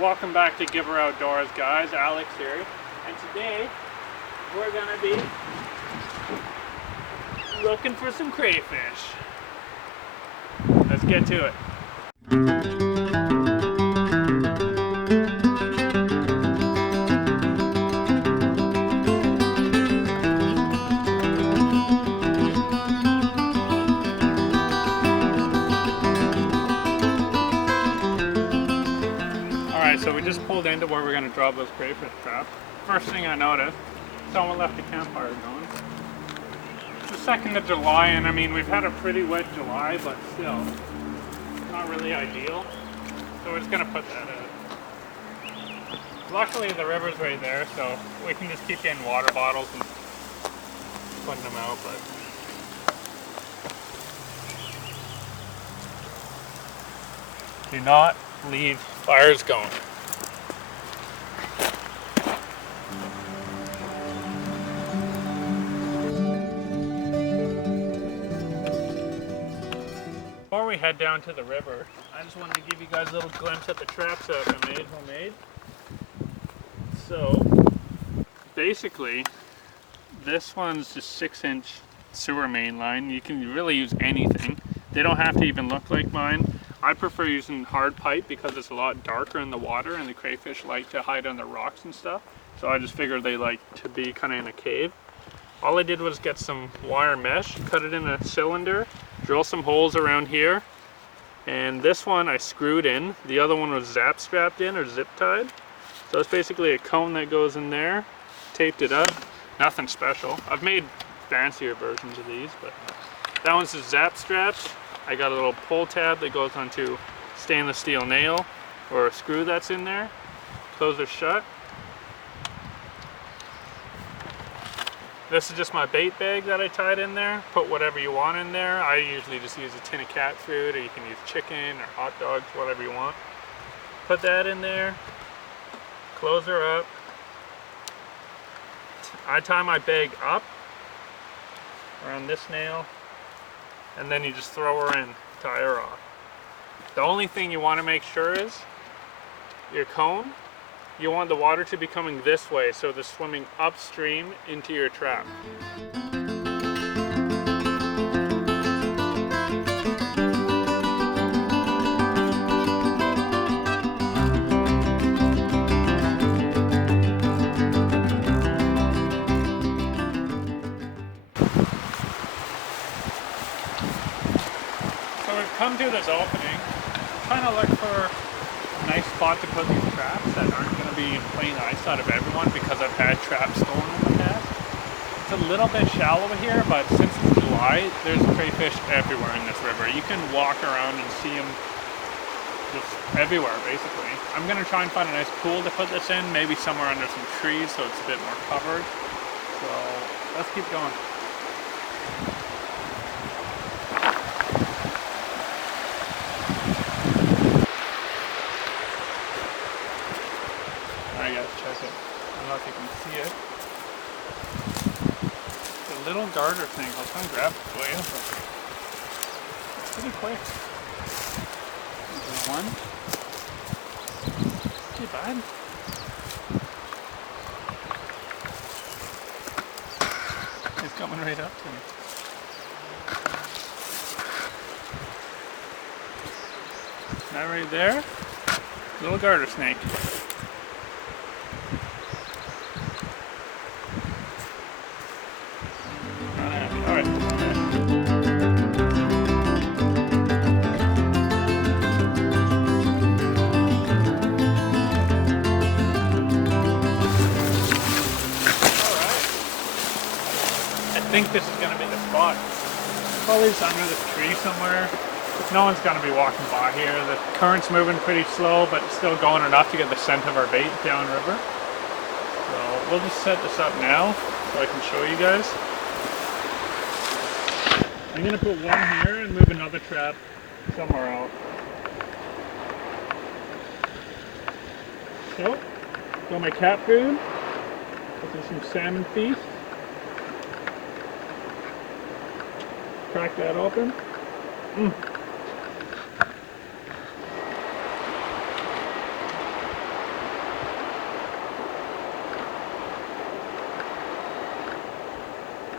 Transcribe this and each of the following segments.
Welcome back to Giver Outdoors, guys. Alex here, and today we're gonna be looking for some crayfish. Let's get to it. So we just pulled into where we're going to drop those crayfish traps. First thing I noticed, someone left the campfire going. It's the 2nd of July, and I mean, we've had a pretty wet July, but still, not really ideal. So we're just going to put that in. Luckily, the river's right there, so we can just keep getting water bottles and putting them out. But do not leave fires going. Before we head down to the river, I just wanted to give you guys a little glimpse at the traps that I made, homemade. So, basically, this one's just 6-inch sewer main line. You can really use anything. They don't have to even look like mine. I prefer using hard pipe because it's a lot darker in the water and the crayfish like to hide under rocks and stuff. So I just figured they like to be kind of in a cave. All I did was get some wire mesh, cut it in a cylinder, drill some holes around here, and this one I screwed in. The other one was zap strapped in or zip tied. So it's basically a cone that goes in there, taped it up, nothing special. I've made fancier versions of these, but that one's just zap strapped. I got a little pull tab that goes onto stainless steel nail or a screw that's in there. Close it shut. This is just my bait bag that I tied in there. Put whatever you want in there. I usually just use a tin of cat food, or you can use chicken or hot dogs, whatever you want. Put that in there. Close her up. I tie my bag up around this nail, and then you just throw her in, tie her off. The only thing you want to make sure is your cone, you want the water to be coming this way, so they're swimming upstream into your trap. So we've come to this opening, trying to look for a nice spot to put these traps that aren't going to be in plain eyesight of everyone, because I've had traps stolen in the past. It's a little bit shallow here, but since it's July, there's crayfish everywhere in this river. You can walk around and see them just everywhere, basically. I'm going to try and find a nice pool to put this in, maybe somewhere under some trees so it's a bit more covered. So let's keep going. Check it. I don't know if you can see it. It's a little garter thing. I'll try and grab it for you. It's pretty quick. There's one. Not too bad. It's coming right up to me. That right there, little garter snake. I think this is going to be the spot. Probably just under this tree somewhere. No one's going to be walking by here. The current's moving pretty slow, but it's still going enough to get the scent of our bait downriver. So we'll just set this up now so I can show you guys. I'm going to put one here and move another trap somewhere else. So, got my cat food. This is some salmon feast. Crack that open.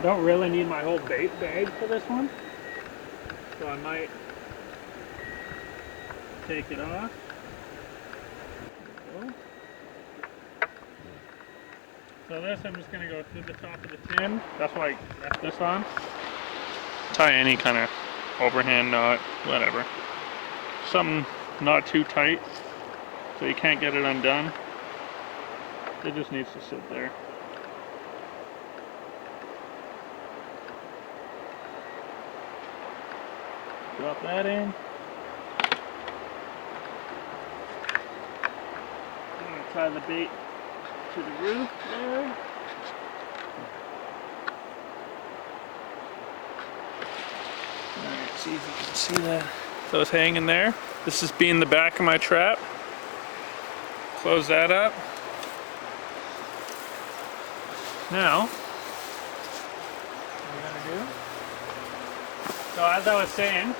Don't really need my whole bait bag for this one, so I might take it off. So this, I'm just going to go through the top of the tin. That's why I left this on. Tie any kind of overhand knot, whatever. Something not too tight, so you can't get it undone. It just needs to sit there. Drop that in. I'm going to tie the bait to the roof there. Alright, see if you can see that. So it's hanging there. This is being the back of my trap. Close that up. Now, what we're going to do. So as I was saying,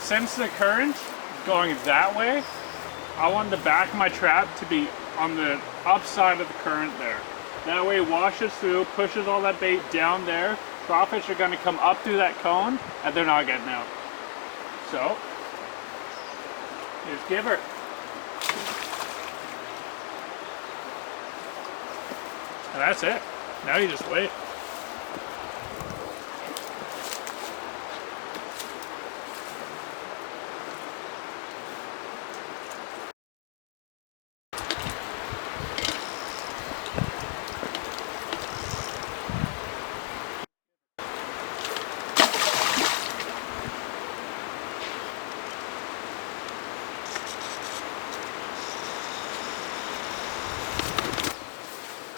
since the current is going that way, I want the back of my trap to be on the upside of the current there. That way it washes through, pushes all that bait down there. Crawfish are going to come up through that cone and they're not getting out. So, just give her. And that's it. Now you just wait.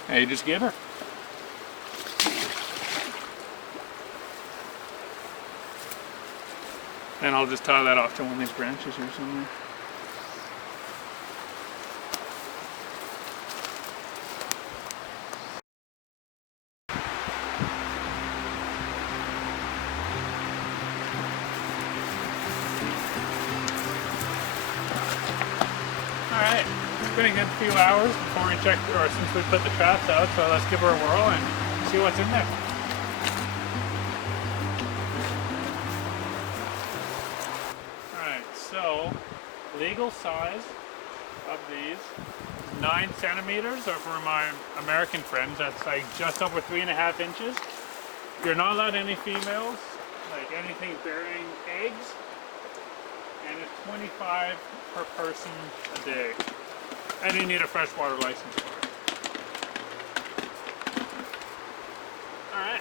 Now you just give her. And I'll just tie that off to one of these branches or something. Alright, it's been a good few hours before we check, or since we put the traps out, so let's give her a whirl and see what's in there. Alright, so legal size of these 9 centimeters, or for my American friends, that's like just over 3.5 inches. You're not allowed any females, like anything bearing eggs, and it's 25 per person a day. And you need a freshwater license for it. Alright.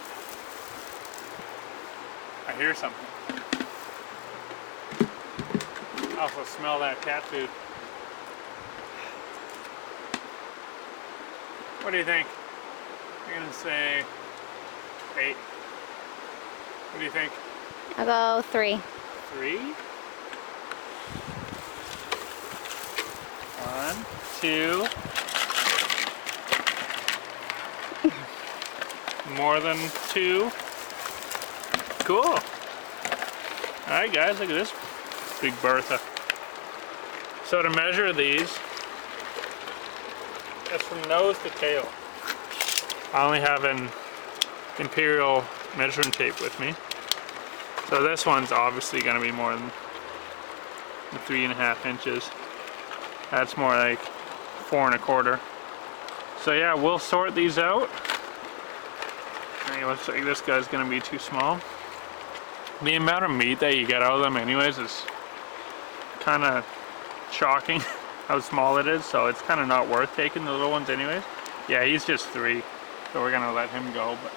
I hear something. I also smell that cat food. What do you think? I'm gonna say 8. What do you think? I'll go 3. 3? 1, 2. More than 2. Cool. Alright guys, look at this big Bertha. So to measure these, it's from nose to tail. I only have an imperial measuring tape with me. So this one's obviously going to be more than 3.5 inches. That's more like 4 1/4. So yeah, we'll sort these out. It looks like this guy's going to be too small. The amount of meat that you get out of them anyways is kind of shocking how small it is, so it's kind of not worth taking the little ones anyways. Yeah, he's just 3, so we're going to let him go. But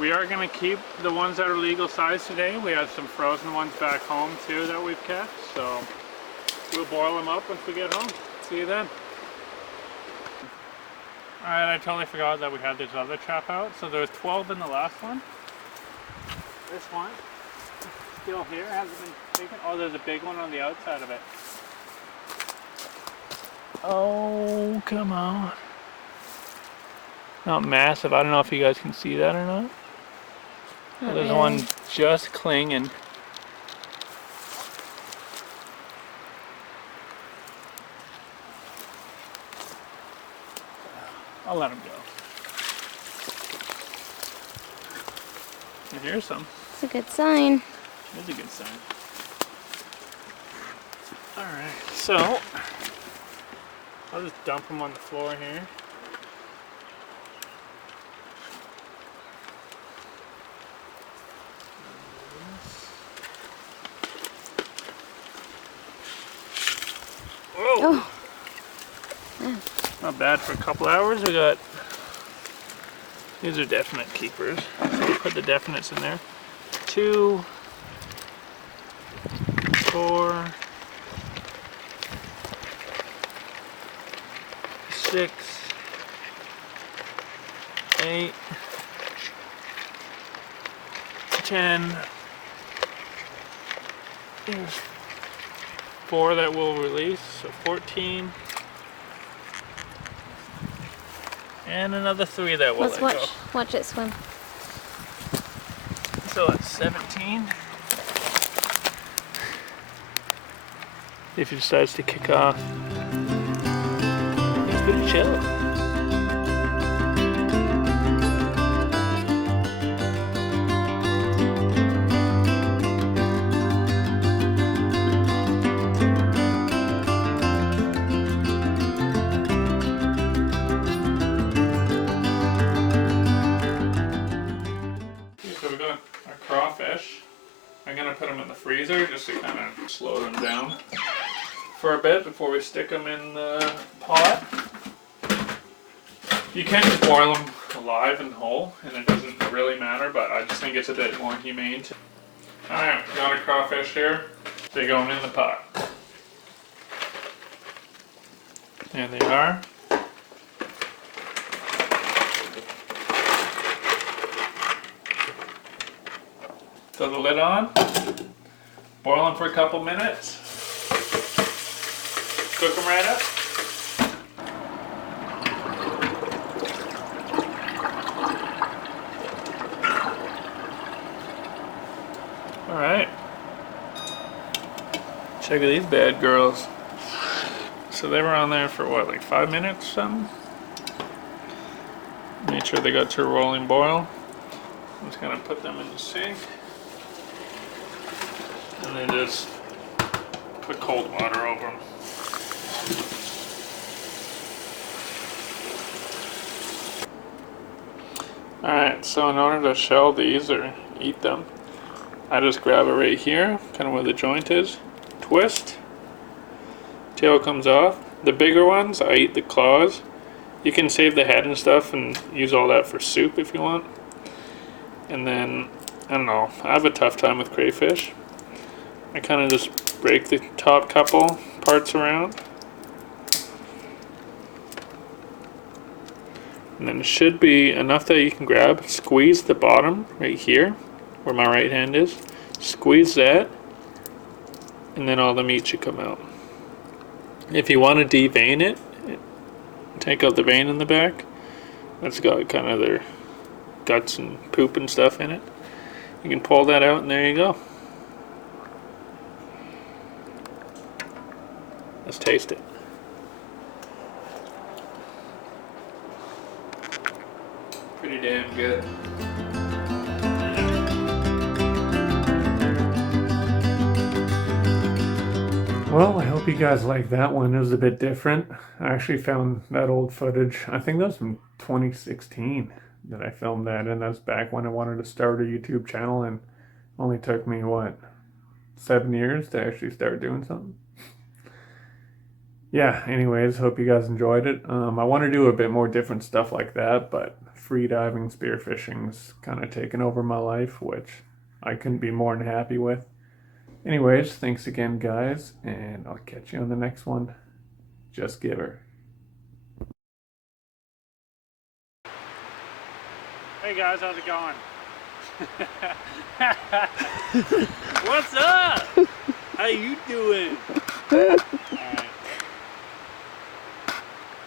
we are going to keep the ones that are legal size today. We have some frozen ones back home too that we've kept, so we'll boil them up once we get home. See you then. Alright, I totally forgot that we had this other trap out. So there was 12 in the last one. This one, still here, hasn't been taken. Oh, there's a big one on the outside of it. Oh, come on. Not massive. I don't know if you guys can see that or not. Well, there's one just clinging. I'll let him go. I hear some. It's a good sign. It's a good sign. Alright, so I'll just dump them on the floor here. Whoa! Oh. Yeah. Not bad for a couple hours. We got, these are definite keepers. So we'll put the definites in there. 2, 4, 6, 8, 10. There's 4 that we'll release, so 14. And another 3 that we'll let go. Watch it swim. So that's 17. If he decides to kick off, he's pretty chill. So we got our crawfish. I'm gonna put them in the freezer just to kind of slow them down for a bit before we stick them in the pot. You can just boil them alive and whole, and it doesn't really matter, but I just think it's a bit more humane. Alright, got our crawfish here. They're going in the pot. There they are. Throw the lid on, boil them for a couple minutes, cook them right up. Alright, check out these bad girls. So they were on there for what, like 5 minutes or something? Made sure they got to a rolling boil. I'm just gonna put them in the sink. And then just put cold water over them. Alright, so in order to shell these or eat them, I just grab it right here, kind of where the joint is, twist, tail comes off. The bigger ones, I eat the claws. You can save the head and stuff and use all that for soup if you want. And then, I don't know, I have a tough time with crayfish. I kind of just break the top couple parts around. And then it should be enough that you can grab. Squeeze the bottom right here, where my right hand is. Squeeze that, and then all the meat should come out. If you want to devein it, take out the vein in the back. That's got kind of their guts and poop and stuff in it. You can pull that out, and there you go. Let's taste it. Pretty damn good. Well, I hope you guys like that one. It was a bit different. I actually found that old footage. I think that was from 2016 that I filmed that, and that's back when I wanted to start a YouTube channel, and only took me, what, 7 years to actually start doing something. Yeah, anyways, hope you guys enjoyed it. I want to do a bit more different stuff like that, but free diving, spearfishing's kind of taken over my life, which I couldn't be more than happy with. Anyways, thanks again, guys, and I'll catch you on the next one. Just give her. Hey guys, how's it going? What's up? How you doing?